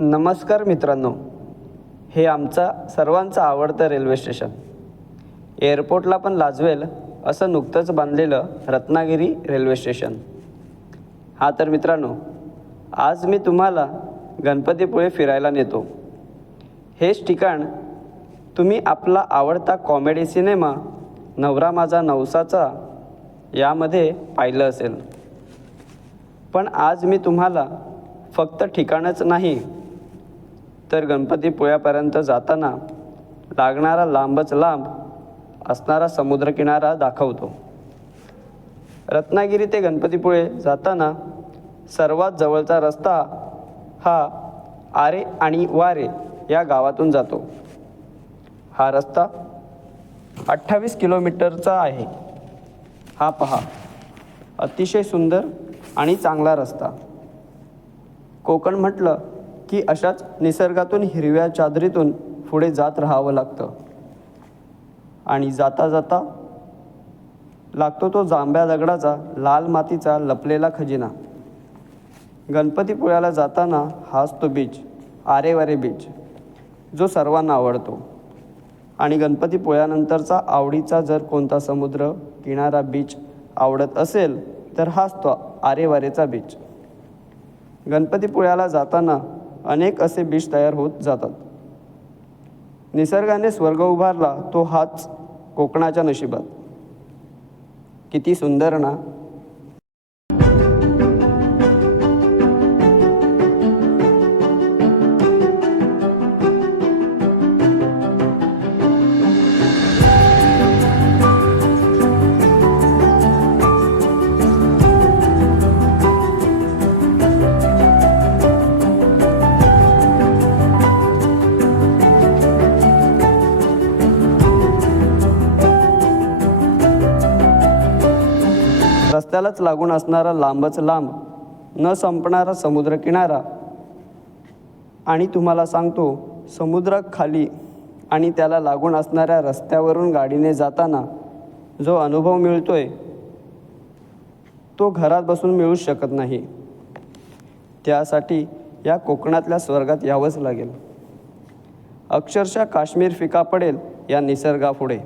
नमस्कार मित्रांनो, हे आमचा सर्वांचं आवडतं रेल्वे स्टेशन, एअरपोर्टला पण लाजवेल असं नुकतंच बांधलेलं रत्नागिरी रेल्वे स्टेशन. हा तर मित्रांनो, आज मी तुम्हाला गणपतीपुळे फिरायला नेतो. हेच ठिकाण तुम्ही आपला आवडता कॉमेडी सिनेमा नवरा माझा नवसाचा यामध्ये पाहिलं असेल. पण आज मी तुम्हाला फक्त ठिकाणच नाही तर गणपतीपुळ्यापर्यंत जाताना लागणारा लांबच लांब असणारा समुद्रकिनारा दाखवतो. रत्नागिरी ते गणपतीपुळे जाताना सर्वात जवळचा रस्ता हा आरे आणि वारे या गावातून जातो. हा रस्ता 28 किलोमीटरचा आहे. हा पहा, अतिशय सुंदर आणि चांगला रस्ता. कोकण म्हटलं की अशाच निसर्गातून हिरव्या चादरीतून पुढे जात राहावं लागतं आणि जाता जाता लागतो तो जांभ्या दगडाचा लाल मातीचा लपलेला खजिना. गणपतीपुळ्याला जाताना हाच तो बीच, आरेवारे बीच, जो सर्वांना आवडतो. आणि गणपतीपुळ्यानंतरचा आवडीचा जर कोणता समुद्र किनारा बीच आवडत असेल तर हाच तो आरेवारेचा बीच. गणपतीपुळ्याला जाताना अनेक असे बीच तयार होत जातात. निसर्गाने स्वर्ग उभारला तो हाच कोकणाच्या नशिबात. किती सुंदर ना. रस्त्यालाच लागून असणारा लांबच लांब न संपणारा समुद्रकिनारा. आणि तुम्हाला सांगतो, समुद्राखाली आणि त्याला लागून असणाऱ्या रस्त्यावरून गाडीने जाताना जो अनुभव मिळतोय तो घरात बसून मिळूच शकत नाही. त्यासाठी या कोकणातल्या स्वर्गात यावंच लागेल. अक्षरशः काश्मीर फिका पडेल या निसर्गापुढे.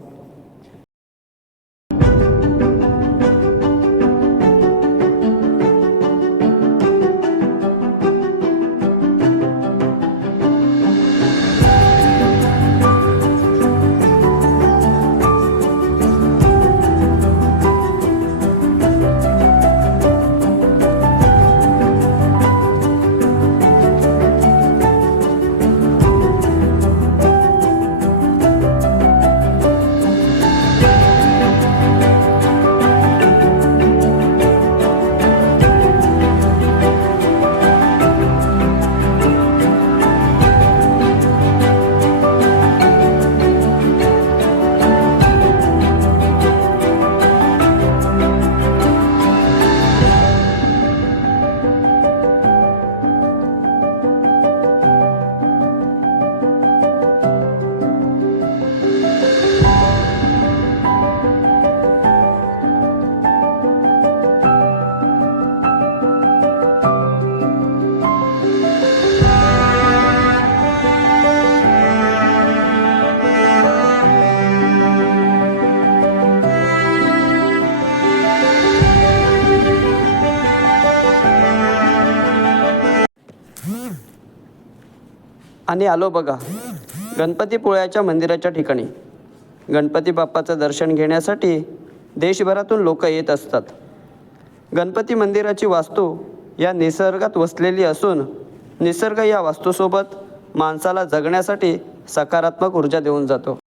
आणि आलो बघा गणपतीपुळ्याच्या मंदिराच्या ठिकाणी. गणपती बाप्पाचं दर्शन घेण्यासाठी देशभरातून लोक येत असतात. गणपती मंदिराची वास्तू या निसर्गात वसलेली असून निसर्ग या वास्तूसोबत माणसाला जगण्यासाठी सकारात्मक ऊर्जा देऊन जातो.